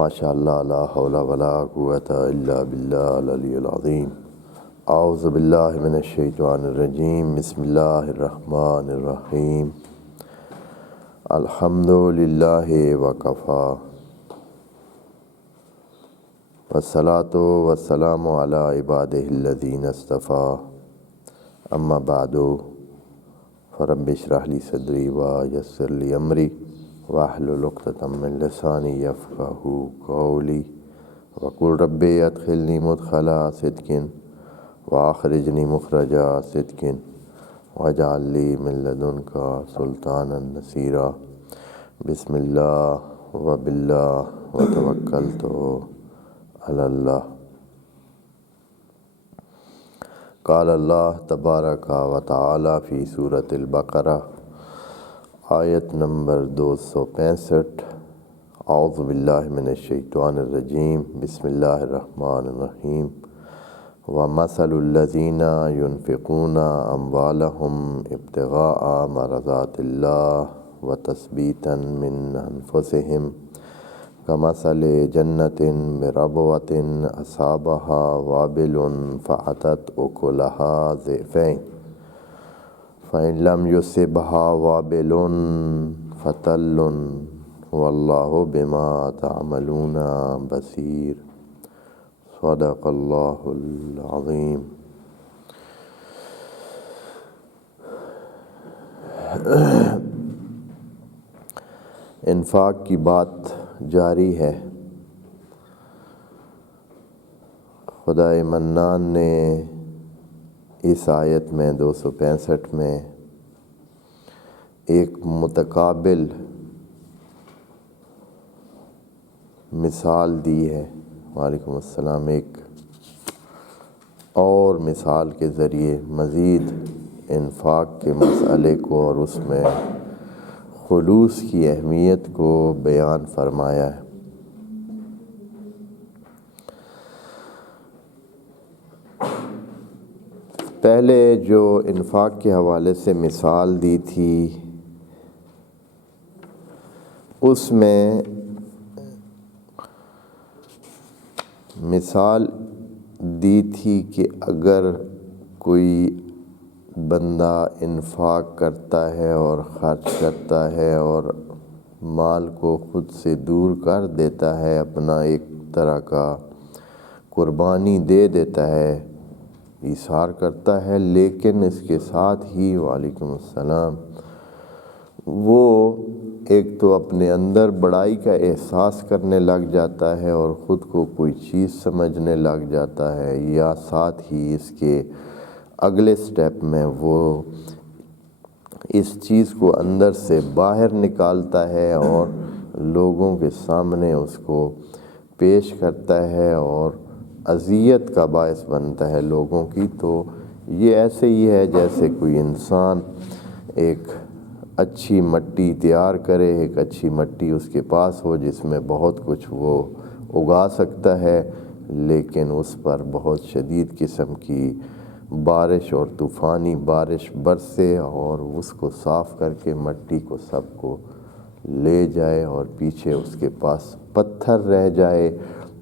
ماشاء اللہ لا حول ولا قوة الا باللہ العلی العظیم۔ اعوذ باللہ من الشیطان الرجیم، بسم اللہ الرحمن الرحیم۔ الحمد للہ وکفی والصلاة والسلام علی عبادہ الذین اصطفی، اما بعد فرب اشرح لی صدری ویسر لی امری واحلل عقدۃ من لسانی یفقہوا قولی وقل رب ادخلنی مدخل صدق واخرجنی مخرج صدق واجعل لی من لدنک سلطانا نصیرا۔ بسم اللہ وباللہ وتوکلت علی اللہ۔ قال اللہ تبارک و تعالی فی سورۃ البقرہ، آیت نمبر 265۔ اعوذ باللہ من الشیطان الرجیم، بسم اللہ الرحمن الرحیم۔ وَمَثَلُ الَّذِينَ يُنْفِقُونَ أَمْوَالَهُمْ ابْتِغَاءَ مَرْضَاتِ اللَّهِ وَتَثْبِيتًا مِّنْ أَنفُسِهِمْ كَمَثَلِ جَنَّةٍ بِرَبْوَةٍ أَصَابَهَا وَابِلٌ فَآتَتْ أُكُلَهَا ضِعْفَيْنِ فَإِن لَّمْ يُصِبْهَا وَابِلٌ فَتَلٌّ وَاللَّهُ بِمَا تَعْمَلُونَ بَصِيرٌ۔ صدق اللہ العظیم۔ انفاق کی بات جاری ہے۔ خدائے منان نے اس آیت میں 265 میں ایک متقابل مثال دی ہے۔ وعلیکم السلام۔ ایک اور مثال کے ذریعے مزید انفاق کے مسئلے کو اور اس میں خلوص کی اہمیت کو بیان فرمایا ہے۔ پہلے جو انفاق کے حوالے سے مثال دی تھی اس میں مثال دی تھی کہ اگر کوئی بندہ انفاق کرتا ہے اور خرچ کرتا ہے اور مال کو خود سے دور کر دیتا ہے، اپنا ایک طرح کا قربانی دے دیتا ہے، ایثار کرتا ہے، لیکن اس کے ساتھ ہی وعلیکم السلام وہ ایک تو اپنے اندر بڑائی کا احساس کرنے لگ جاتا ہے اور خود کو کوئی چیز سمجھنے لگ جاتا ہے، یا ساتھ ہی اس کے اگلے سٹیپ میں وہ اس چیز کو اندر سے باہر نکالتا ہے اور لوگوں کے سامنے اس کو پیش کرتا ہے اور اذیت کا باعث بنتا ہے لوگوں کی۔ تو یہ ایسے ہی ہے جیسے کوئی انسان ایک اچھی مٹی تیار کرے، ایک اچھی مٹی اس کے پاس ہو جس میں بہت کچھ وہ اگا سکتا ہے، لیکن اس پر بہت شدید قسم کی بارش اور طوفانی بارش برسے اور اس کو صاف کر کے مٹی کو سب کو لے جائے اور پیچھے اس کے پاس پتھر رہ جائے۔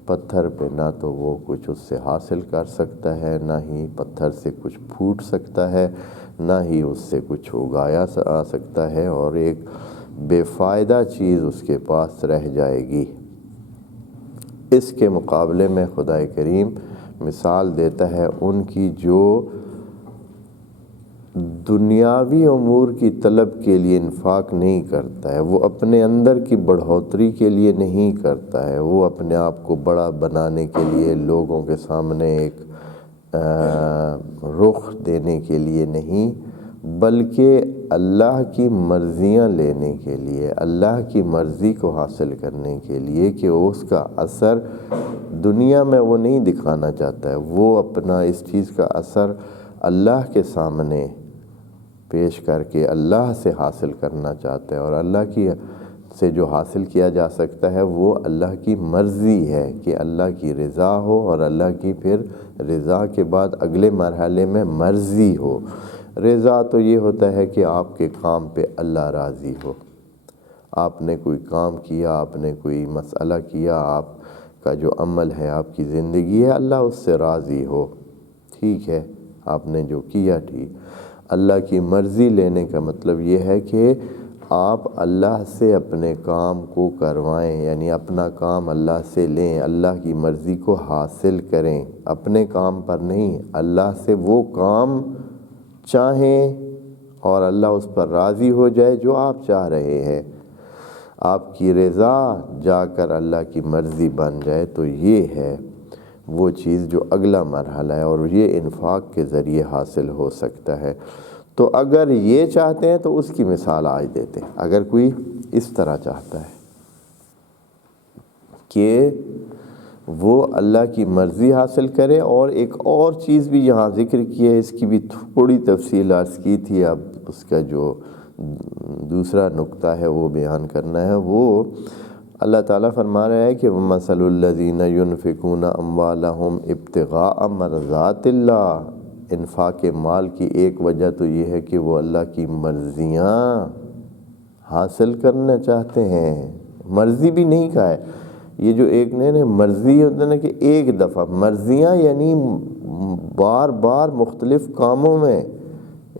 پتھر پہ نہ تو وہ کچھ اس سے حاصل کر سکتا ہے، نہ ہی پتھر سے کچھ پھوٹ سکتا ہے، نہ ہی اس سے کچھ اگایا آ سکتا ہے، اور ایک بے فائدہ چیز اس کے پاس رہ جائے گی۔ اس کے مقابلے میں خدائے کریم مثال دیتا ہے ان کی جو دنیاوی امور کی طلب کے لیے انفاق نہیں کرتا ہے، وہ اپنے اندر کی بڑھوتری کے لیے نہیں کرتا ہے، وہ اپنے آپ کو بڑا بنانے کے لیے، لوگوں کے سامنے ایک رخ دینے کے لیے نہیں، بلکہ اللہ کی مرضیاں لینے کے لیے، اللہ کی مرضی کو حاصل کرنے کے لیے کہ اس کا اثر دنیا میں وہ نہیں دکھانا چاہتا ہے، وہ اپنا اس چیز کا اثر اللہ کے سامنے پیش کر کے اللہ سے حاصل کرنا چاہتا ہے، اور اللہ کی سے جو حاصل کیا جا سکتا ہے وہ اللہ کی مرضی ہے کہ اللہ کی رضا ہو، اور اللہ کی پھر رضا کے بعد اگلے مرحلے میں مرضی ہو۔ رضا تو یہ ہوتا ہے کہ آپ کے کام پہ اللہ راضی ہو، آپ نے کوئی کام کیا، آپ نے کوئی مسئلہ کیا، آپ کا جو عمل ہے، آپ کی زندگی ہے، اللہ اس سے راضی ہو، ٹھیک ہے، آپ نے جو کیا ٹھیک۔ اللہ کی مرضی لینے کا مطلب یہ ہے کہ آپ اللہ سے اپنے کام کو کروائیں، یعنی اپنا کام اللہ سے لیں، اللہ کی مرضی کو حاصل کریں، اپنے کام پر نہیں، اللہ سے وہ کام چاہیں اور اللہ اس پر راضی ہو جائے جو آپ چاہ رہے ہیں، آپ کی رضا جا کر اللہ کی مرضی بن جائے، تو یہ ہے وہ چیز جو اگلا مرحلہ ہے، اور یہ انفاق کے ذریعے حاصل ہو سکتا ہے۔ تو اگر یہ چاہتے ہیں تو اس کی مثال آج دیتے ہیں۔ اگر کوئی اس طرح چاہتا ہے کہ وہ اللہ کی مرضی حاصل کرے، اور ایک اور چیز بھی یہاں ذکر کی ہے، اس کی بھی تھوڑی تفصیل عرض کی تھی، اب اس کا جو دوسرا نقطہ ہے وہ بیان کرنا ہے۔ وہ اللہ تعالیٰ فرما رہا ہے کہ وَمَثَلُ الَّذِينَ يُنْفِقُونَ أَمْوَالَهُمْ ابْتِغَاءَ مَرْضَاتِ اللَّهِ، انفاق مال کی ایک وجہ تو یہ ہے کہ وہ اللہ کی مرضیاں حاصل کرنا چاہتے ہیں۔ مرضی بھی نہیں کہا ہے، یہ جو ایک نے مرضی ہوتا ہے نا کہ ایک دفعہ، مرضیاں یعنی بار بار مختلف کاموں میں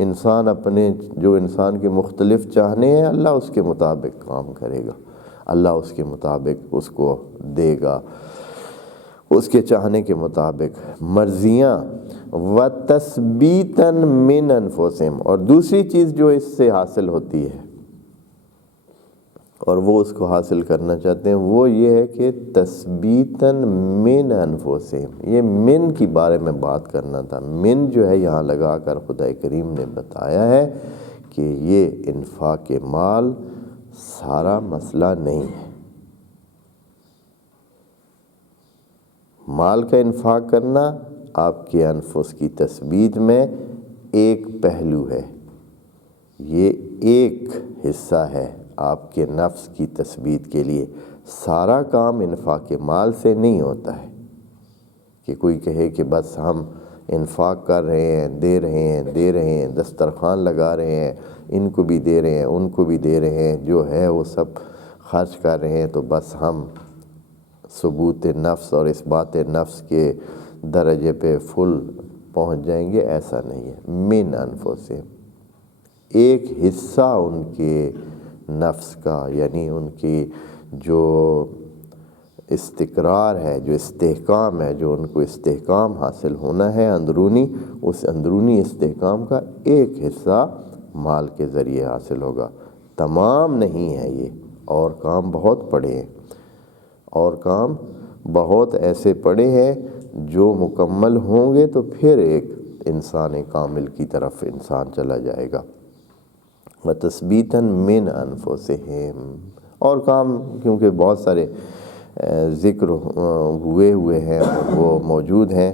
انسان اپنے جو انسان کے مختلف چاہنے ہیں، اللہ اس کے مطابق کام کرے گا، اللہ اس کے مطابق اس کو دے گا، اس کے چاہنے کے مطابق۔ مرضیاں وَتَثْبِيتًا مِّنْ أَنفُسِهِمْ، اور دوسری چیز جو اس سے حاصل ہوتی ہے اور وہ اس کو حاصل کرنا چاہتے ہیں، وہ یہ ہے کہ تثبیتاً من انفسہم، یہ من کی بارے میں بات کرنا تھا۔ من جو ہے یہاں لگا کر خدا کریم نے بتایا ہے کہ یہ انفاق مال سارا مسئلہ نہیں ہے۔ مال کا انفاق کرنا آپ کے انفس کی تثبیت میں ایک پہلو ہے، یہ ایک حصہ ہے آپ کے نفس کی تثبیت کے لیے۔ سارا کام انفاق مال سے نہیں ہوتا ہے کہ کوئی کہے کہ بس ہم انفاق کر رہے ہیں، دے رہے ہیں، دسترخوان لگا رہے ہیں، ان کو بھی دے رہے ہیں، ان کو بھی دے رہے ہیں، جو ہے وہ سب خرچ کر رہے ہیں، تو بس ہم ثبوت نفس اور اثبات نفس کے درجے پہ فل پہنچ جائیں گے، ایسا نہیں ہے۔ من انفسہم، ایک حصہ ان کے نفس کا، یعنی ان کی جو استقرار ہے، جو استحکام ہے، جو ان کو استحکام حاصل ہونا ہے اندرونی، اس اندرونی استحکام کا ایک حصہ مال کے ذریعے حاصل ہوگا، تمام نہیں ہے یہ، اور کام بہت پڑے ہیں، اور کام بہت ایسے پڑے ہیں جو مکمل ہوں گے تو پھر ایک انسان کامل کی طرف انسان چلا جائے گا۔ وَتَثْبِيتًا مِّنْ أَنفُسِهِمْ، اور کام کیونکہ بہت سارے ذکر ہوئے ہیں، وہ موجود ہیں،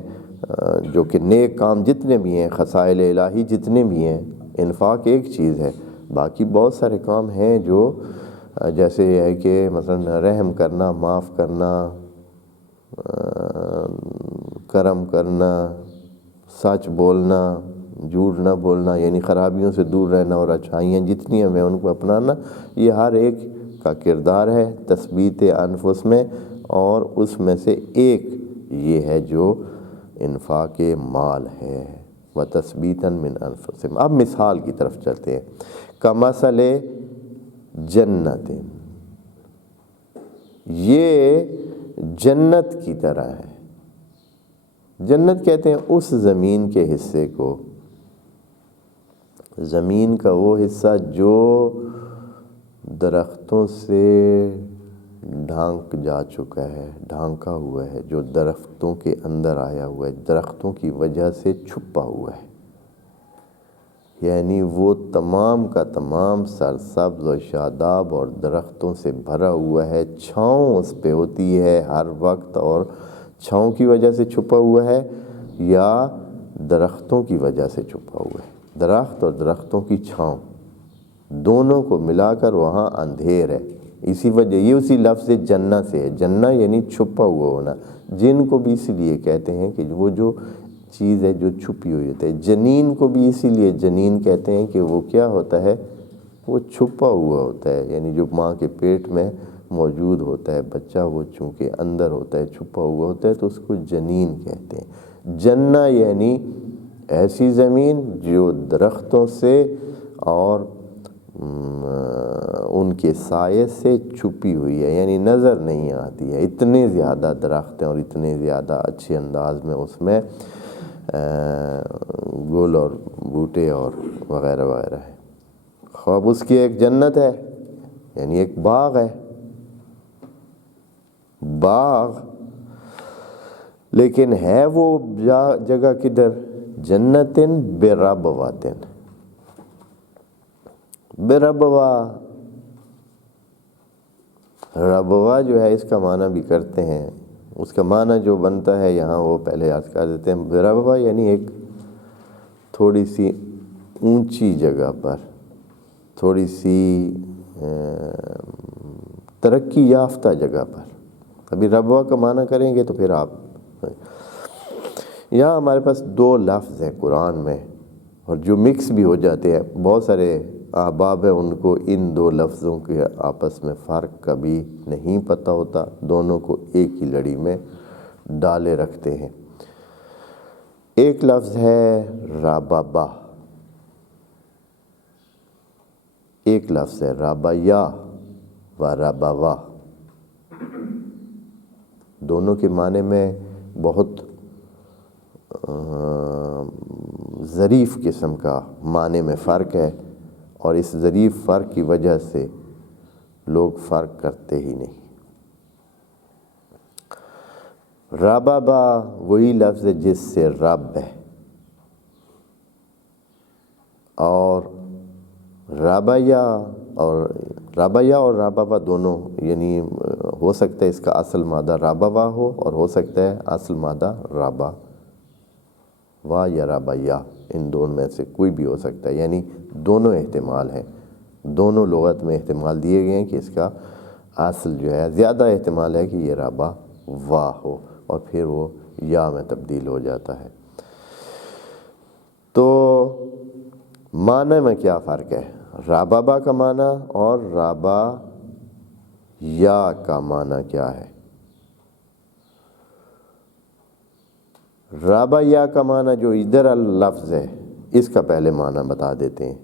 جو کہ نیک کام جتنے بھی ہیں، خصائل الہی جتنے بھی ہیں، انفاق ایک چیز ہے، باقی بہت سارے کام ہیں جو جیسے یہ ہے کہ مثلا رحم کرنا، معاف کرنا، کرم کرنا، سچ بولنا، جھوٹ نہ بولنا، یعنی خرابیوں سے دور رہنا، اور اچھائیاں جتنی ہیں ان کو اپنانا، یہ ہر ایک کا کردار ہے تثبیت انفس میں، اور اس میں سے ایک یہ ہے جو انفاق مال ہے۔ وَتَثْبِيتًا مِّنْ أَنفُسِهِمْ۔ اب مثال کی طرف چلتے ہیں۔ کَمَثَلِ جنت، یہ جنت کی طرح ہے۔ جنت کہتے ہیں اس زمین کے حصے کو، زمین کا وہ حصہ جو درختوں سے ڈھانک جا چکا ہے، ڈھانکا ہوا ہے، جو درختوں کے اندر آیا ہوا ہے، درختوں کی وجہ سے چھپا ہوا ہے، یعنی وہ تمام کا تمام سرسبز و شاداب اور درختوں سے بھرا ہوا ہے، چھاؤں اس پہ ہوتی ہے ہر وقت، اور چھاؤں کی وجہ سے چھپا ہوا ہے یا درختوں کی وجہ سے چھپا ہوا ہے۔ درخت اور درختوں کی چھاؤں دونوں کو ملا کر وہاں اندھیر ہے، اسی وجہ یہ اسی لفظ جنہ سے ہے، جنہ یعنی چھپا ہوا ہونا۔ جن کو بھی اسی لیے کہتے ہیں کہ وہ جو چیز ہے جو چھپی ہوئی ہوتی ہے۔ جنین کو بھی اسی لیے جنین کہتے ہیں کہ وہ کیا ہوتا ہے، وہ چھپا ہوا ہوتا ہے، یعنی جو ماں کے پیٹ میں موجود ہوتا ہے بچہ، وہ چونکہ اندر ہوتا ہے، چھپا ہوا ہوتا ہے، تو اس کو جنین کہتے ہیں۔ جنہ یعنی ایسی زمین جو درختوں سے اور ان کے سائے سے چھپی ہوئی ہے، یعنی نظر نہیں آتی ہے، اتنے زیادہ درخت ہیں اور اتنے زیادہ اچھے انداز میں اس میں گل اور بوٹے اور وغیرہ وغیرہ ہے۔ خواب اس کی ایک جنت ہے، یعنی ایک باغ ہے، باغ، لیکن ہے وہ جگہ کدھر؟ جنتن بربواتن، بربوا، ربوا جو ہے اس کا معنی بھی کرتے ہیں، اس کا معنی جو بنتا ہے یہاں وہ پہلے یاد کر دیتے ہیں۔ بربوا یعنی ایک تھوڑی سی اونچی جگہ پر، تھوڑی سی ترقی یافتہ جگہ پر۔ ابھی ربوا کا معنی کریں گے تو پھر آپ، یہاں ہمارے پاس دو لفظ ہیں قرآن میں اور جو مکس بھی ہو جاتے ہیں، بہت سارے احباب ہیں ان کو ان دو لفظوں کے آپس میں فرق کبھی نہیں پتہ ہوتا، دونوں کو ایک ہی لڑی میں ڈالے رکھتے ہیں۔ ایک لفظ ہے ربابا، ایک لفظ ہے ربایا و ربوا، دونوں کے معنی میں بہت ظریف قسم کا معنی میں فرق ہے، اور اس ظریف فرق کی وجہ سے لوگ فرق کرتے ہی نہیں۔ ربابا وہی لفظ ہے جس سے رب ہے، اور ربایا اور ربابا دونوں، یعنی ہو سکتا ہے اس کا اصل مادہ ربوا ہو اور ہو سکتا ہے اصل مادہ ربا وا یا ربایا، ان دونوں میں سے کوئی بھی ہو سکتا ہے، یعنی دونوں احتمال ہیں، دونوں لغت میں احتمال دیے گئے ہیں کہ اس کا اصل جو ہے، زیادہ احتمال ہے کہ یہ ربا وا ہو اور پھر وہ یا میں تبدیل ہو جاتا ہے۔ تو معنی میں کیا فرق ہے؟ ربابا کا معنی اور ربا یا کا معنی کیا ہے؟ ربا یا کا معنی جو ادھر اللفظ ہے، اس کا پہلے معنی بتا دیتے ہیں۔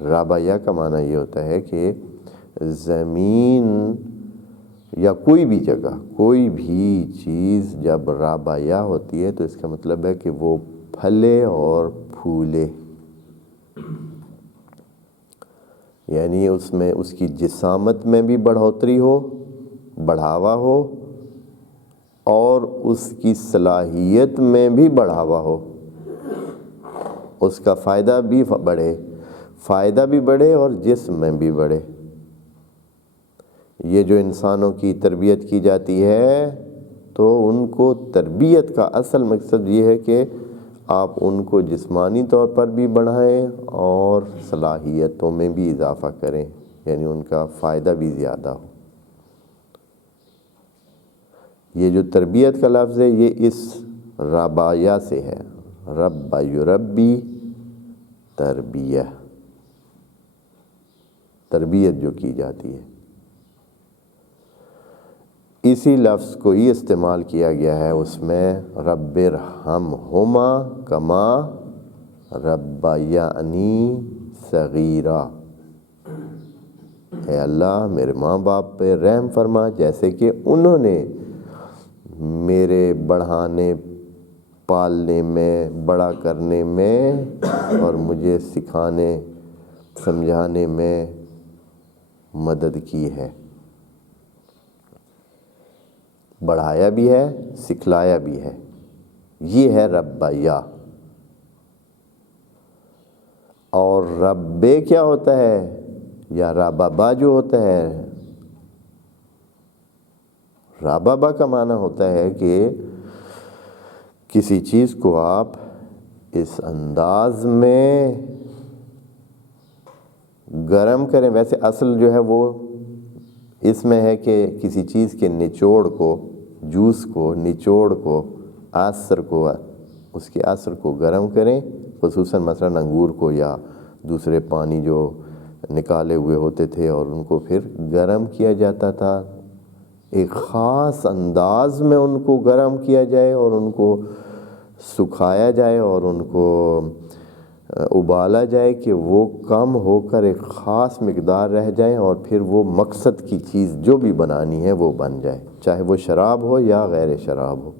ربا یا کا معنی یہ ہوتا ہے کہ زمین یا کوئی بھی جگہ، کوئی بھی چیز جب ربا یا ہوتی ہے تو اس کا مطلب ہے کہ وہ پھلے اور پھولے، یعنی اس میں اس کی جسامت میں بھی بڑھوتری ہو، بڑھاوا ہو، اور اس کی صلاحیت میں بھی بڑھاوا ہو، اس کا فائدہ بھی بڑھے اور جسم میں بھی بڑھے۔ یہ جو انسانوں کی تربیت کی جاتی ہے تو ان کو تربیت کا اصل مقصد یہ ہے کہ آپ ان کو جسمانی طور پر بھی بڑھائیں اور صلاحیتوں میں بھی اضافہ کریں، یعنی ان کا فائدہ بھی زیادہ ہو۔ یہ جو تربیت کا لفظ ہے یہ اس ربایا سے ہے، رب یربی، تربیت جو کی جاتی ہے، اسی لفظ کو ہی استعمال کیا گیا ہے اس میں رب ارحمہما کما ربیانی صغیرا، اے اللہ میرے ماں باپ پہ رحم فرما جیسے کہ انہوں نے میرے بڑھانے پالنے میں، بڑا کرنے میں اور مجھے سکھانے سمجھانے میں مدد کی ہے، بڑھایا بھی ہے، سکھلایا بھی ہے، یہ ہے ربایا۔ اور ربے کیا ہوتا ہے یا ربابا جو ہوتا ہے، ربابا کا معنی ہوتا ہے کہ کسی چیز کو آپ اس انداز میں گرم کریں، ویسے اصل جو ہے وہ اس میں ہے کہ کسی چیز کے نچوڑ کو، جوس کو، نچوڑ کو، عصر کو، اس کے عصر کو گرم کریں، خصوصاً مثلا انگور کو یا دوسرے پانی جو نکالے ہوئے ہوتے تھے اور ان کو پھر گرم کیا جاتا تھا، ایک خاص انداز میں ان کو گرم کیا جائے اور ان کو سکھایا جائے اور ان کو ابالا جائے کہ وہ کم ہو کر ایک خاص مقدار رہ جائیں اور پھر وہ مقصد کی چیز جو بھی بنانی ہے وہ بن جائے، چاہے وہ شراب ہو یا غیر شراب ہو۔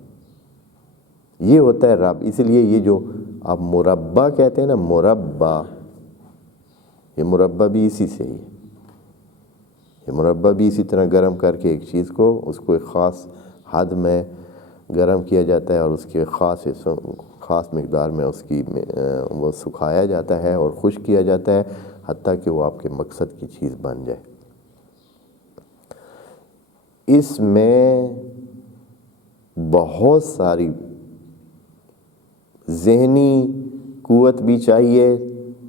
یہ ہوتا ہے رب۔ اس لیے یہ جو آپ مربع کہتے ہیں نا، مربع، یہ مربع بھی اسی سے ہی ہے۔ یہ مربع بھی اسی طرح گرم کر کے ایک چیز کو، اس کو ایک خاص حد میں گرم کیا جاتا ہے اور اس کے خاص مقدار میں اس کی وہ سکھایا جاتا ہے اور خشک کیا جاتا ہے حتیٰ کہ وہ آپ کے مقصد کی چیز بن جائے۔ اس میں بہت ساری ذہنی قوت بھی چاہیے،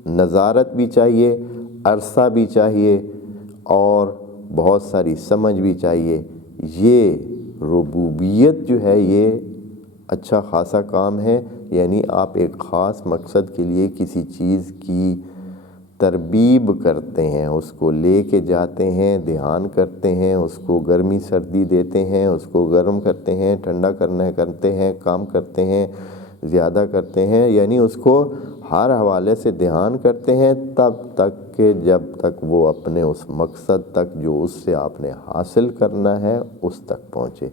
نظارت بھی چاہیے، عرصہ بھی چاہیے اور بہت ساری سمجھ بھی چاہیے۔ یہ ربوبیت جو ہے یہ اچھا خاصا کام ہے، یعنی آپ ایک خاص مقصد کے لیے کسی چیز کی تربیب کرتے ہیں، اس کو لے کے جاتے ہیں، دھیان کرتے ہیں، اس کو گرمی سردی دیتے ہیں، اس کو گرم کرتے ہیں، ٹھنڈا کرتے ہیں، کام کرتے ہیں، زیادہ کرتے ہیں، یعنی اس کو ہر حوالے سے دھیان کرتے ہیں تب تک کہ جب تک وہ اپنے اس مقصد تک جو اس سے آپ نے حاصل کرنا ہے اس تک پہنچے۔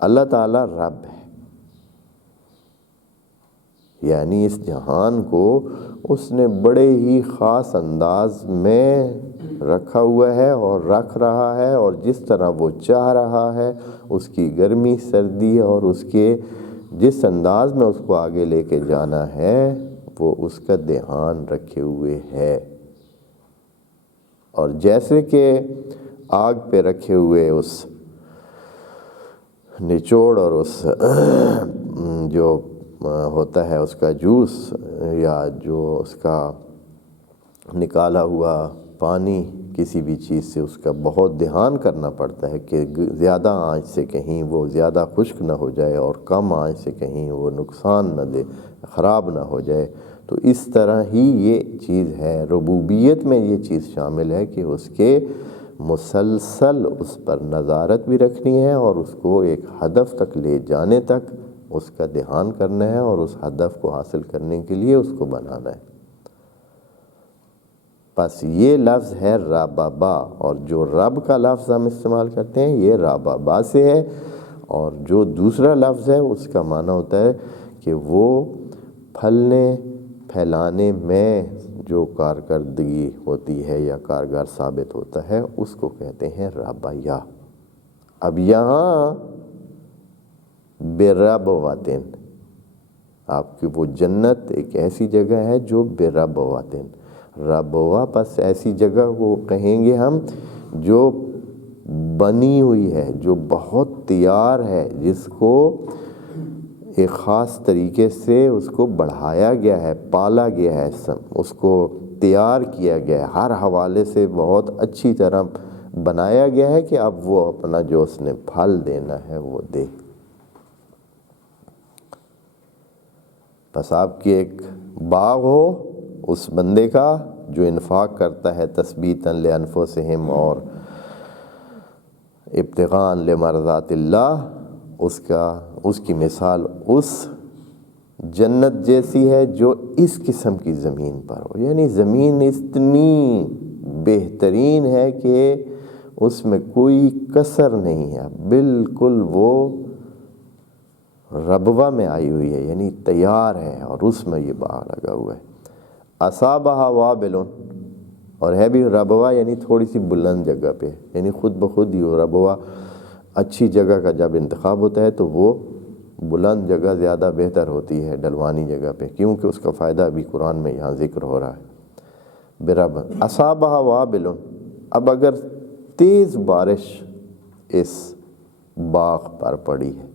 اللہ تعالیٰ رب ہے، یعنی اس جہان کو اس نے بڑے ہی خاص انداز میں رکھا ہوا ہے اور رکھ رہا ہے، اور جس طرح وہ چاہ رہا ہے اس کی گرمی سردی اور اس کے جس انداز میں اس کو آگے لے کے جانا ہے وہ اس کا دھیان رکھے ہوئے ہے۔ اور جیسے کہ آگ پہ رکھے ہوئے اس نچوڑ اور اس جو ہوتا ہے اس کا جوس یا جو اس کا نکالا ہوا پانی، کسی بھی چیز سے اس کا بہت دھیان کرنا پڑتا ہے کہ زیادہ آنچ سے کہیں وہ زیادہ خشک نہ ہو جائے اور کم آنچ سے کہیں وہ نقصان نہ دے، خراب نہ ہو جائے۔ تو اس طرح ہی یہ چیز ہے، ربوبیت میں یہ چیز شامل ہے کہ اس کے مسلسل اس پر نظارت بھی رکھنی ہے اور اس کو ایک ہدف تک لے جانے تک اس کا دھیان کرنا ہے اور اس ہدف کو حاصل کرنے کے لیے اس کو بنانا ہے۔ بس یہ لفظ ہے ربابا، اور جو رب کا لفظ ہم استعمال کرتے ہیں یہ ربابا سے ہے، اور جو دوسرا لفظ ہے اس کا معنی ہوتا ہے کہ وہ پھلنے پھیلانے میں جو کارکردگی ہوتی ہے یا کارگر ثابت ہوتا ہے اس کو کہتے ہیں ربایا۔ اب یہاں بے رب واتن، آپ کی وہ جنت ایک ایسی جگہ ہے جو بے رب واتن، ربوا پس ایسی جگہ کو کہیں گے ہم جو بنی ہوئی ہے، جو بہت تیار ہے، جس کو ایک خاص طریقے سے اس کو بڑھایا گیا ہے، پالا گیا ہے، اس کو تیار کیا گیا ہے، ہر حوالے سے بہت اچھی طرح بنایا گیا ہے کہ اب وہ اپنا جو اس نے پھل دینا ہے وہ دے۔ بس آپ کی ایک باغ ہو اس بندے کا جو انفاق کرتا ہے تثبیتاً لانفسہم اور ابتغاء لمرضات اللہ، اس کی مثال اس جنت جیسی ہے جو اس قسم کی زمین پر ہو، یعنی زمین اتنی بہترین ہے کہ اس میں کوئی کسر نہیں ہے، بالکل وہ ربوہ میں آئی ہوئی ہے، یعنی تیار ہے، اور اس میں یہ باغ لگا ہوا ہے۔ اصابہا وابل، اور ہے بھی ربوہ یعنی تھوڑی سی بلند جگہ پہ، یعنی خود بخود ہی ربوہ اچھی جگہ کا جب انتخاب ہوتا ہے تو وہ بلند جگہ زیادہ بہتر ہوتی ہے ڈھلوانی جگہ پہ، کیونکہ اس کا فائدہ بھی قرآن میں یہاں ذکر ہو رہا ہے۔ برب اصابہا وابل، اب اگر تیز بارش اس باغ پر پڑی ہے،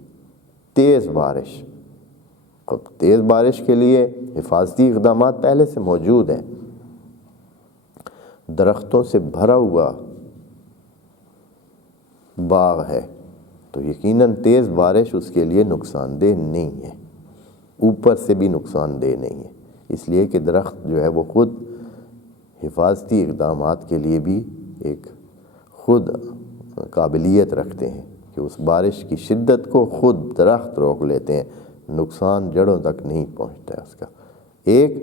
تیز بارش، اب تیز بارش کے لیے حفاظتی اقدامات پہلے سے موجود ہیں، درختوں سے بھرا ہوا باغ ہے تو یقیناً تیز بارش اس کے لیے نقصان دہ نہیں ہے، اوپر سے بھی نقصان دہ نہیں ہے۔ اس لیے کہ درخت جو ہے وہ خود حفاظتی اقدامات کے لیے بھی ایک خود قابلیت رکھتے ہیں کہ اس بارش کی شدت کو خود درخت روک لیتے ہیں، نقصان جڑوں تک نہیں پہنچتا ہے اس کا۔ ایک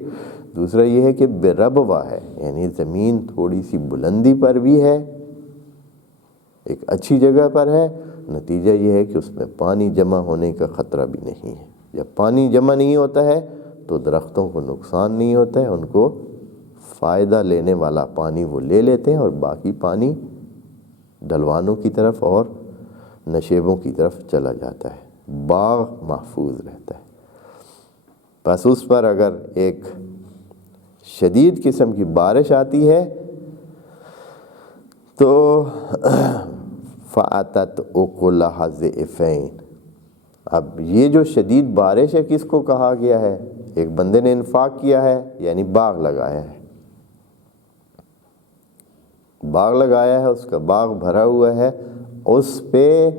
دوسرا یہ ہے کہ بے ربوہ ہے، یعنی زمین تھوڑی سی بلندی پر بھی ہے، ایک اچھی جگہ پر ہے، نتیجہ یہ ہے کہ اس میں پانی جمع ہونے کا خطرہ بھی نہیں ہے۔ جب پانی جمع نہیں ہوتا ہے تو درختوں کو نقصان نہیں ہوتا ہے، ان کو فائدہ لینے والا پانی وہ لے لیتے ہیں اور باقی پانی ڈھلوانوں کی طرف اور نشیبوں کی طرف چلا جاتا ہے، باغ محفوظ رہتا ہے۔ بس اس پر اگر ایک شدید قسم کی بارش آتی ہے تو فَأَتَتْ أُكُلَهَا ضِعْفَيْنِ، اب یہ جو شدید بارش ہے کس کو کہا گیا ہے؟ ایک بندے نے انفاق کیا ہے، یعنی باغ لگایا ہے، باغ لگایا ہے، اس کا باغ بھرا ہوا ہے، اس پہ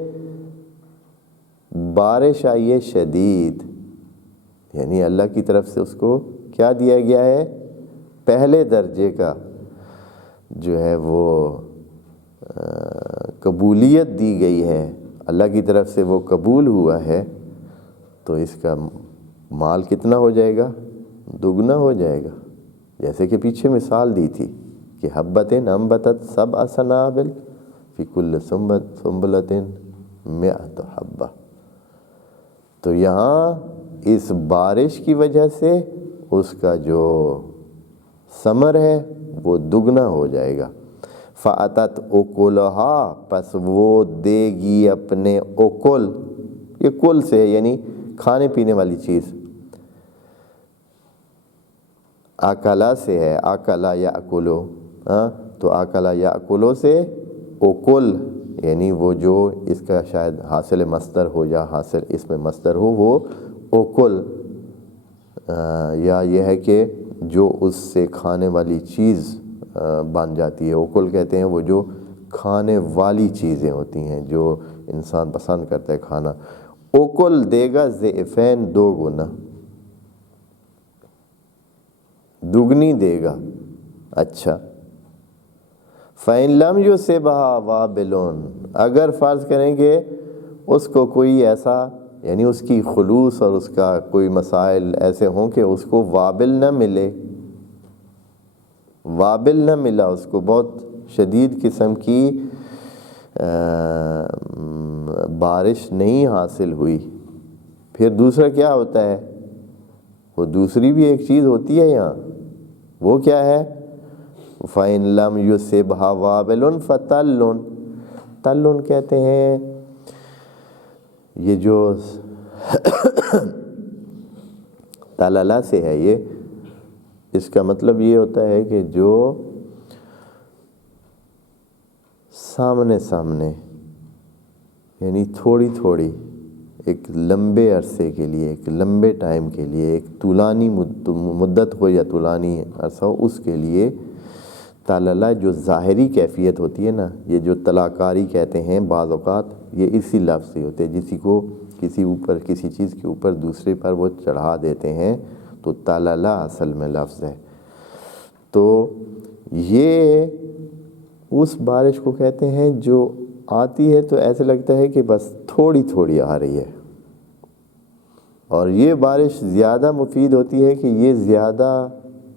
بارش آئی ہے شدید، یعنی اللہ کی طرف سے اس کو کیا دیا گیا ہے؟ پہلے درجے کا جو ہے وہ قبولیت دی گئی ہے، اللہ کی طرف سے وہ قبول ہوا ہے، تو اس کا مال کتنا ہو جائے گا؟ دگنا ہو جائے گا۔ جیسے کہ پیچھے مثال دی تھی کہ حبۃ انبتت سبع سنابل فی کل سنبلۃ مئۃ حبہ، تو یہاں اس بارش کی وجہ سے اس کا جو ثمر ہے وہ دگنا ہو جائے گا۔ فَأَتَتْ أُكُلَهَا، پس وہ دے گی اپنے اکل، یہ کل سے یعنی کھانے پینے والی چیز، آکلا سے ہے، آکلا یاکلو، تو آکلا یاکلو سے اکل، یعنی وہ جو اس کا شاید حاصل مصدر ہو یا حاصل اس میں مصدر ہو، وہ اکل، یا یہ ہے کہ جو اس سے کھانے والی چیز بن جاتی ہے، اکل کہتے ہیں وہ جو کھانے والی چیزیں ہوتی ہیں جو انسان پسند کرتا ہے کھانا، اکل دے گا ضعفین، دو گنا، دگنی دے گا۔ اچھا، فَإِن لَمْ يُصِبْهَا وَابِلٌ، اگر فرض کریں کہ اس کو کوئی ایسا، یعنی اس کی خلوص اور اس کا کوئی مسائل ایسے ہوں کہ اس کو وابل نہ ملے، وابل نہ ملا، اس کو بہت شدید قسم کی بارش نہیں حاصل ہوئی، پھر دوسرا کیا ہوتا ہے؟ وہ دوسری بھی ایک چیز ہوتی ہے یہاں، وہ کیا ہے؟ فَإِن لَمْ يُصِبْهَا وَابِلٌ فَتَلٌّ، تلٌ کہتے ہیں یہ جو تللا سے ہے، یہ اس کا مطلب یہ ہوتا ہے کہ جو سامنے سامنے، یعنی تھوڑی تھوڑی، ایک لمبے عرصے کے لیے، ایک لمبے ٹائم کے لیے، ایک طولانی مدت ہو یا طولانی عرصہ ہو، اس کے لیے تللا جو ظاہری کیفیت ہوتی ہے نا، یہ جو طلاکاری کہتے ہیں بعض اوقات، یہ اسی لفظ سے ہوتے ہیں، جسی کو کسی اوپر، کسی چیز کے اوپر دوسرے پر وہ چڑھا دیتے ہیں، تو تللا اصل میں لفظ ہے۔ تو یہ اس بارش کو کہتے ہیں جو آتی ہے تو ایسے لگتا ہے کہ بس تھوڑی تھوڑی آ رہی ہے، اور یہ بارش زیادہ مفید ہوتی ہے کہ یہ زیادہ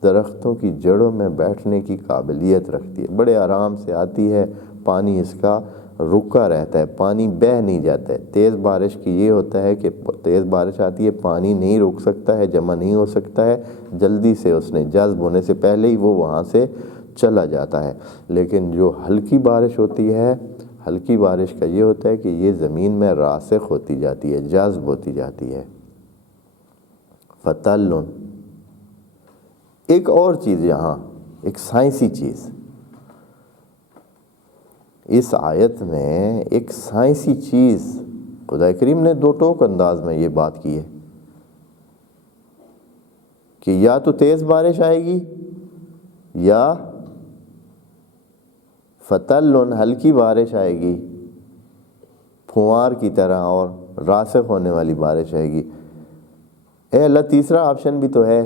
درختوں کی جڑوں میں بیٹھنے کی قابلیت رکھتی ہے، بڑے آرام سے آتی ہے، پانی اس کا رکا رہتا ہے، پانی بہہ نہیں جاتا ہے۔ تیز بارش کی یہ ہوتا ہے کہ تیز بارش آتی ہے، پانی نہیں رک سکتا ہے، جمع نہیں ہو سکتا ہے، جلدی سے اس نے جذب ہونے سے پہلے ہی وہ وہاں سے چلا جاتا ہے۔ لیکن جو ہلکی بارش ہوتی ہے، ہلکی بارش کا یہ ہوتا ہے کہ یہ زمین میں راسخ ہوتی جاتی ہے، جذب ہوتی جاتی ہے۔ فَتَلٌّ، ایک اور چیز یہاں، ایک سائنسی چیز، اس آیت میں ایک سائنسی چیز خدا کریم نے دو ٹوک انداز میں یہ بات کی ہے کہ یا تو تیز بارش آئے گی یا فَتَلٌّ، ہلکی بارش آئے گی، پھوار کی طرح اور راسخ ہونے والی بارش آئے گی۔ اے اللہ، تیسرا آپشن بھی تو ہے،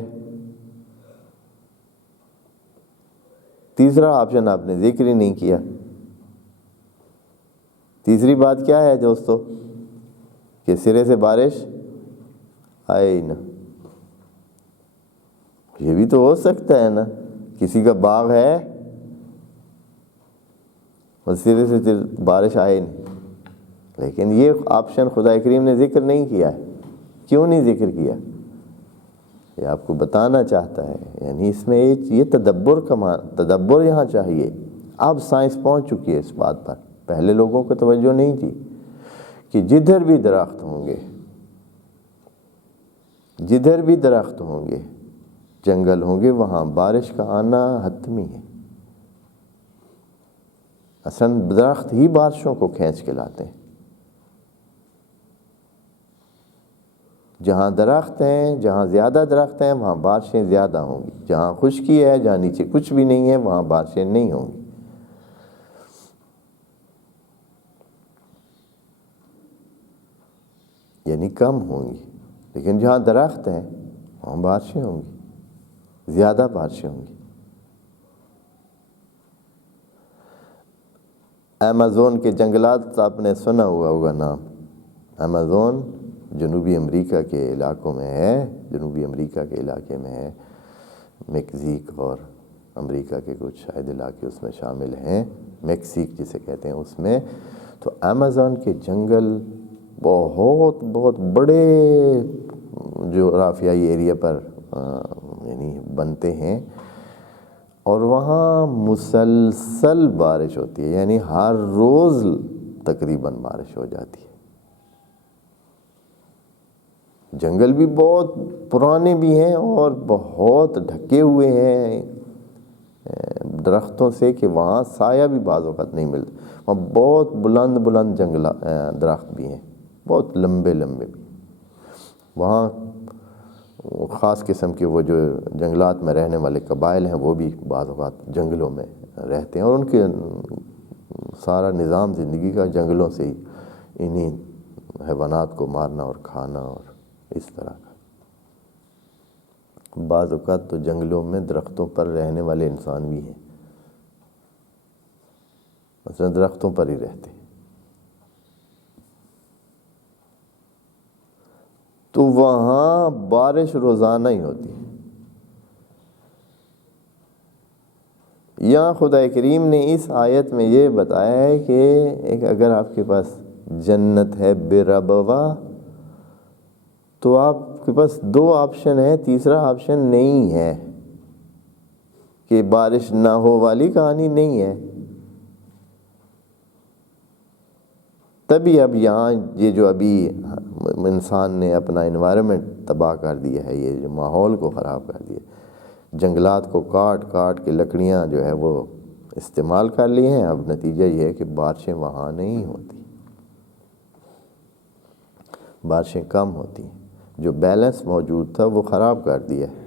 تیسرا آپشن آپ نے ذکر ہی نہیں کیا۔ تیسری بات کیا ہے دوستو؟ کہ سرے سے بارش آئے ہی نہ۔ یہ بھی تو ہو سکتا ہے نا، کسی کا باغ ہے اور سرے سے بارش آئے نہیں، لیکن یہ آپشن خدا کریم نے ذکر نہیں کیا ہے۔ کیوں نہیں ذکر کیا؟ یہ آپ کو بتانا چاہتا ہے، یعنی اس میں یہ تدبر یہاں چاہیے۔ اب سائنس پہنچ چکی ہے اس بات پر، پہلے لوگوں کو توجہ نہیں تھی کہ جدھر بھی درخت ہوں گے، جدھر بھی درخت ہوں گے، جنگل ہوں گے، وہاں بارش کا آنا حتمی ہے۔ اصلاً درخت ہی بارشوں کو کھینچ کے لاتے ہیں۔ جہاں درخت ہیں، جہاں زیادہ درخت ہیں، وہاں بارشیں زیادہ ہوں گی۔ جہاں خشکی ہے، جہاں نیچے کچھ بھی نہیں ہے، وہاں بارشیں نہیں ہوں گی۔ یعنی کم ہوں گی، لیکن جہاں درخت ہیں وہاں بارشیں ہوں گی، زیادہ بارشیں ہوں گی۔ ایمیزون کے جنگلات آپ نے سنا ہوا ہوگا نام۔ ایمیزون جنوبی امریکہ کے علاقوں میں ہے، جنوبی امریکہ کے علاقے میں ہے، میکسیک اور امریکہ کے کچھ شاید علاقے اس میں شامل ہیں، میکسیک جسے کہتے ہیں اس میں۔ تو ایمیزون کے جنگل بہت بہت بڑے جغرافیائی ایریا پر یعنی بنتے ہیں، اور وہاں مسلسل بارش ہوتی ہے، یعنی ہر روز تقریباً بارش ہو جاتی ہے۔ جنگل بھی بہت پرانے بھی ہیں اور بہت ڈھکے ہوئے ہیں درختوں سے کہ وہاں سایہ بھی بعض اوقات نہیں ملتا۔ وہاں بہت بلند بلند درخت بھی ہیں، بہت لمبے لمبے بھی۔ وہاں خاص قسم کے وہ جو جنگلات میں رہنے والے قبائل ہیں وہ بھی بعض اوقات جنگلوں میں رہتے ہیں، اور ان کے سارا نظام زندگی کا جنگلوں سے ہی، انہی حیوانات کو مارنا اور کھانا اور اس طرح کا۔ بعض اوقات تو جنگلوں میں درختوں پر رہنے والے انسان بھی ہیں، مثلا درختوں پر ہی رہتے ہیں۔ تو وہاں بارش روزانہ ہی ہوتی ہے۔ یہاں خدا کریم نے اس آیت میں یہ بتایا ہے کہ ایک اگر آپ کے پاس جنت ہے بربوا، تو آپ کے پاس دو آپشن ہے، تیسرا آپشن نہیں ہے، کہ بارش نہ ہو والی کہانی نہیں ہے۔ تبھی اب یہاں یہ جو ابھی انسان نے اپنا انوائرمنٹ تباہ کر دیا ہے، یہ جو ماحول کو خراب کر دیا، جنگلات کو کاٹ کاٹ کے لکڑیاں جو ہے وہ استعمال کر لی ہیں، اب نتیجہ یہ ہے کہ بارشیں وہاں نہیں ہوتی، بارشیں کم ہوتی ہیں۔ جو بیلنس موجود تھا وہ خراب کر دیا ہے۔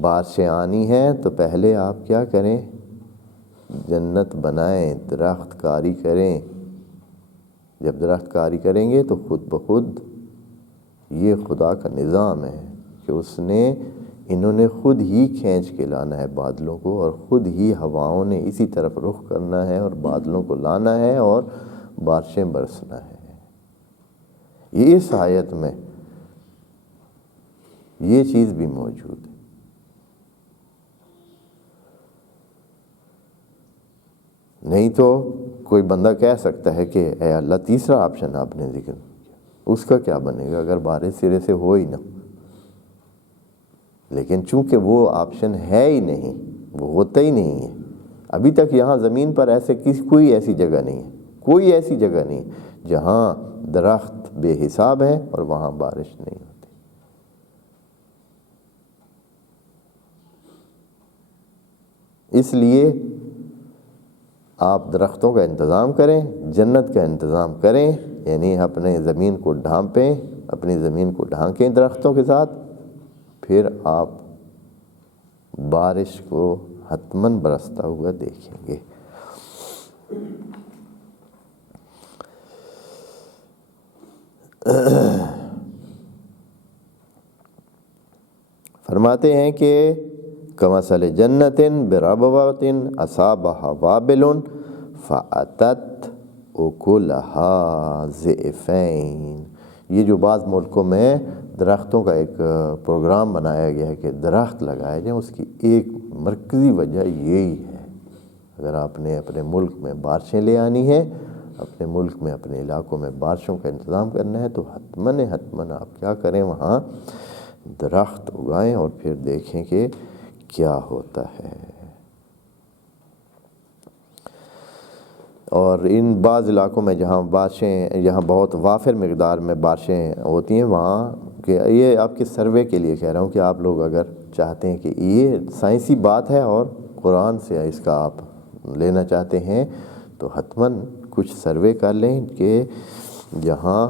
بارشیں آنی ہیں تو پہلے آپ کیا کریں؟ جنت بنائیں، درخت کاری کریں۔ جب درخت کاری کریں گے تو خود بخود یہ خدا کا نظام ہے کہ اس نے انہوں نے خود ہی کھینچ کے لانا ہے بادلوں کو، اور خود ہی ہواؤں نے اسی طرف رخ کرنا ہے اور بادلوں کو لانا ہے اور بارشیں برسنا ہے۔ یہ اس آیت میں یہ چیز بھی موجود ہے۔ نہیں تو کوئی بندہ کہہ سکتا ہے کہ اے اللہ تیسرا آپشن آپ نے ذکر کیا، اس کا کیا بنے گا اگر بارش سرے سے ہو ہی نہ؟ لیکن چونکہ وہ آپشن ہے ہی نہیں، وہ ہوتا ہی نہیں ہے، ابھی تک یہاں زمین پر کوئی ایسی جگہ نہیں ہے، کوئی ایسی جگہ نہیں جہاں درخت بے حساب ہے اور وہاں بارش نہیں ہوتی۔ اس لیے آپ درختوں کا انتظام کریں، جنت کا انتظام کریں، یعنی اپنے زمین کو ڈھانپیں، اپنی زمین کو ڈھانکیں درختوں کے ساتھ، پھر آپ بارش کو حتماً برستا ہوا دیکھیں گے۔ فرماتے ہیں کہ کمثل جنت بربوۃ اصابها وابل فاتت اکلها ضعفین۔ یہ جو بعض ملکوں میں درختوں کا ایک پروگرام بنایا گیا ہے کہ درخت لگائے جائیں، اس کی ایک مرکزی وجہ یہی ہے، اگر آپ نے اپنے ملک میں بارشیں لے آنی ہے، اپنے ملک میں اپنے علاقوں میں بارشوں کا انتظام کرنا ہے، تو حتماً آپ کیا کریں، وہاں درخت اگائیں اور پھر دیکھیں کہ کیا ہوتا ہے۔ اور ان بعض علاقوں میں جہاں بہت وافر مقدار میں بارشیں ہوتی ہیں، وہاں کہ یہ آپ کے سروے کے لیے کہہ رہا ہوں کہ آپ لوگ اگر چاہتے ہیں کہ یہ سائنسی بات ہے اور قرآن سے اس کا آپ لینا چاہتے ہیں، تو حتماً کچھ سروے کر لیں کہ جہاں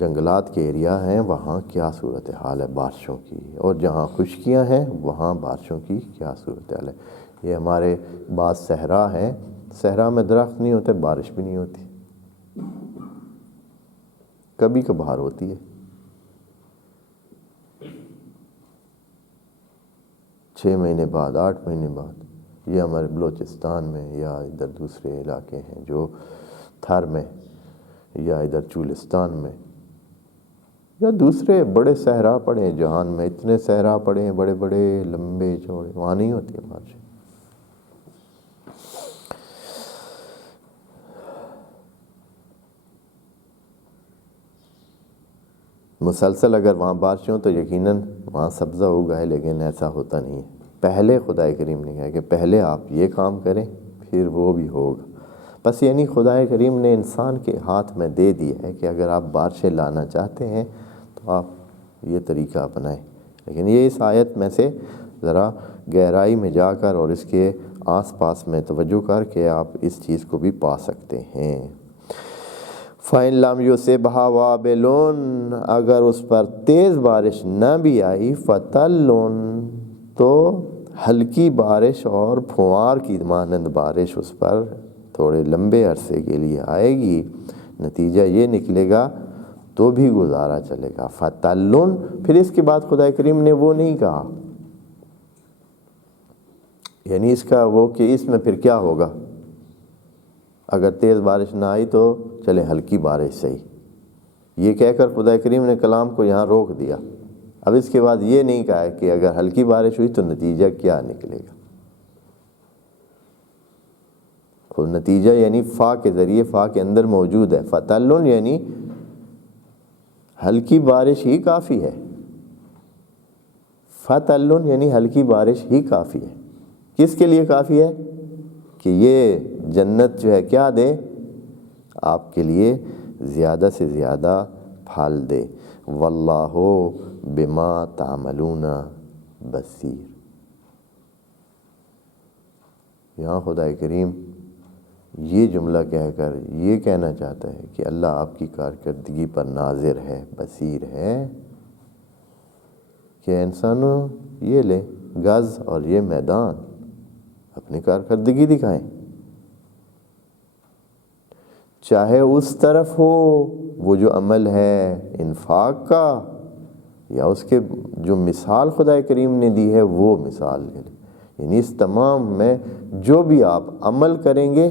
جنگلات کے ایریا ہیں وہاں کیا صورتحال ہے بارشوں کی، اور جہاں خشکیاں ہیں وہاں بارشوں کی کیا صورتحال ہے۔ یہ ہمارے بعض صحرا ہیں، صحرا میں درخت نہیں ہوتے، بارش بھی نہیں ہوتی، کبھی کبھار ہوتی ہے، 6 مہینے بعد، 8 مہینے بعد۔ یہ ہمارے بلوچستان میں یا ادھر دوسرے علاقے ہیں جو تھر میں یا ادھر چولستان میں یا دوسرے بڑے صحرا پڑے ہیں جہان میں، اتنے صحرا پڑے ہیں بڑے بڑے لمبے چوڑے، وہاں نہیں ہوتی ہے بارش۔ مسلسل اگر وہاں بارشیں ہوں تو یقیناً وہاں سبزہ ہوگا ہے، لیکن ایسا ہوتا نہیں ہے۔ پہلے خدا کریم نے کہا کہ پہلے آپ یہ کام کریں پھر وہ بھی ہوگا۔ بس یعنی خدا کریم نے انسان کے ہاتھ میں دے دیا ہے کہ اگر آپ بارشیں لانا چاہتے ہیں تو آپ یہ طریقہ اپنائیں، لیکن یہ اس آیت میں سے ذرا گہرائی میں جا کر اور اس کے آس پاس میں توجہ کر کے آپ اس چیز کو بھی پا سکتے ہیں۔ فَإِن لَمْ يُصِبْهَا وَابِلٌ، اگر اس پر تیز بارش نہ بھی آئی، فَتَلٌ، تو ہلکی بارش اور پھوار کی مانند بارش اس پر تھوڑے لمبے عرصے کے لیے آئے گی، نتیجہ یہ نکلے گا تو بھی گزارا چلے گا۔ فَتَلٌ، پھر اس کے بعد خدا کریم نے وہ نہیں کہا، یعنی اس کا وہ کہ اس میں پھر کیا ہوگا، اگر تیز بارش نہ آئی تو چلے ہلکی بارش صحیح، یہ کہہ کر خدا کریم نے کلام کو یہاں روک دیا۔ اب اس کے بعد یہ نہیں کہا کہ اگر ہلکی بارش ہوئی تو نتیجہ کیا نکلے گا۔ خود نتیجہ یعنی فا کے ذریعے، فا کے اندر موجود ہے، فَتَلٌ یعنی ہلکی بارش ہی کافی ہے، فَتَلٌ یعنی ہلکی بارش ہی کافی ہے۔ کس کے لیے کافی ہے؟ کہ یہ جنت جو ہے کیا دے، آپ کے لیے زیادہ سے زیادہ پھل دے۔ واللہ بما تعملون بصیر۔ یہاں خدا کریم یہ جملہ کہہ کر یہ کہنا چاہتا ہے کہ اللہ آپ کی کارکردگی پر ناظر ہے، بصیر ہے، کہ انسانوں یہ لے گز اور یہ میدان، اپنی کارکردگی دکھائیں، چاہے اس طرف ہو وہ جو عمل ہے انفاق کا، یا اس کے جو مثال خدا کریم نے دی ہے وہ مثال ہے، یعنی اس تمام میں جو بھی آپ عمل کریں گے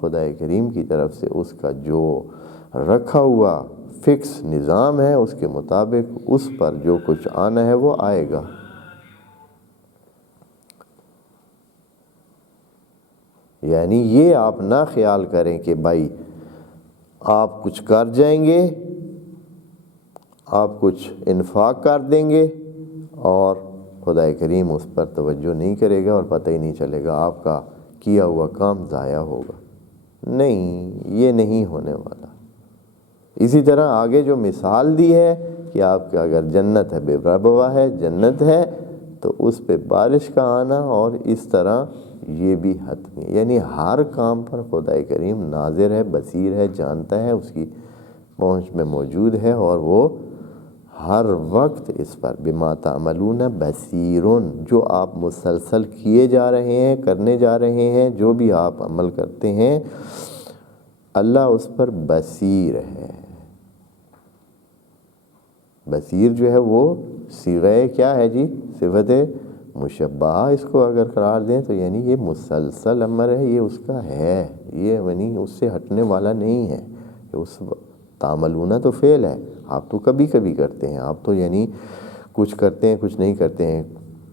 خدا کریم کی طرف سے اس کا جو رکھا ہوا فکس نظام ہے اس کے مطابق اس پر جو کچھ آنا ہے وہ آئے گا۔ یعنی یہ آپ نہ خیال کریں کہ بھائی آپ کچھ کر جائیں گے، آپ کچھ انفاق کر دیں گے اور خدا کریم اس پر توجہ نہیں کرے گا اور پتہ ہی نہیں چلے گا، آپ کا کیا ہوا کام ضائع ہوگا۔ نہیں، یہ نہیں ہونے والا۔ اسی طرح آگے جو مثال دی ہے کہ آپ کا اگر جنت ہے، بے ربوا ہے، جنت ہے، تو اس پہ بارش کا آنا اور اس طرح یہ بھی حتمی، یعنی ہر کام پر خدا کریم ناظر ہے، بصیر ہے، جانتا ہے، اس کی پہنچ میں موجود ہے، اور وہ ہر وقت اس پر بما تعملون بصیرون، جو آپ مسلسل کیے جا رہے ہیں، کرنے جا رہے ہیں، جو بھی آپ عمل کرتے ہیں، اللہ اس پر بصیر ہے۔ بصیر جو ہے وہ صیغہ کیا ہے جی؟ صفت مشبہ اس کو اگر قرار دیں تو یعنی یہ مسلسل امر ہے، یہ اس کا ہے، یہ یعنی اس سے ہٹنے والا نہیں ہے۔ اس تعملون تو فعل ہے، آپ تو کبھی کبھی کرتے ہیں، آپ تو یعنی کچھ کرتے ہیں کچھ نہیں کرتے ہیں،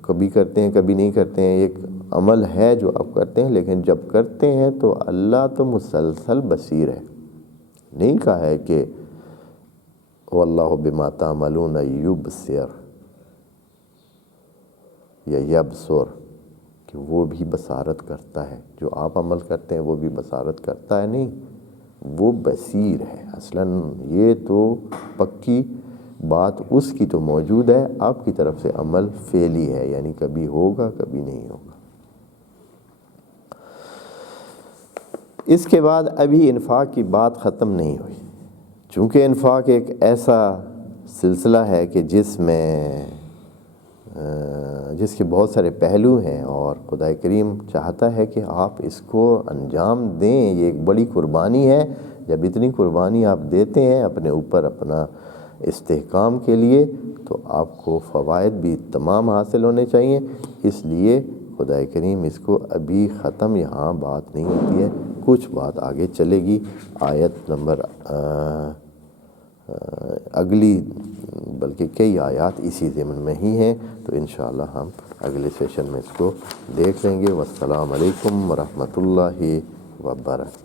کبھی کرتے ہیں کبھی نہیں کرتے ہیں، ایک عمل ہے جو آپ کرتے ہیں، لیکن جب کرتے ہیں تو اللہ تو مسلسل بصیر ہے۔ نہیں کہا ہے کہ واللہ بما تعملون یبصر یا یبصر، کہ وہ بھی بصارت کرتا ہے، جو آپ عمل کرتے ہیں وہ بھی بصارت کرتا ہے، نہیں، وہ بصیر ہے۔ اصلاً یہ تو پکی بات اس کی تو موجود ہے، آپ کی طرف سے عمل فعلی ہے، یعنی کبھی ہوگا کبھی نہیں ہوگا۔ اس کے بعد ابھی انفاق کی بات ختم نہیں ہوئی، چونکہ انفاق ایک ایسا سلسلہ ہے کہ جس کے بہت سارے پہلو ہیں، اور خدا کریم چاہتا ہے کہ آپ اس کو انجام دیں۔ یہ ایک بڑی قربانی ہے، جب اتنی قربانی آپ دیتے ہیں اپنے اوپر اپنا استحکام کے لیے تو آپ کو فوائد بھی تمام حاصل ہونے چاہیے۔ اس لیے خدا کریم اس کو ابھی ختم یہاں بات نہیں ہوتی ہے، کچھ بات آگے چلے گی، آیت نمبر اگلی بلکہ کئی آیات اسی ضمن میں ہی ہیں، تو انشاءاللہ ہم اگلے سیشن میں اس کو دیکھ لیں گے۔ والسلام علیکم ورحمۃ اللہ وبرکاتہ۔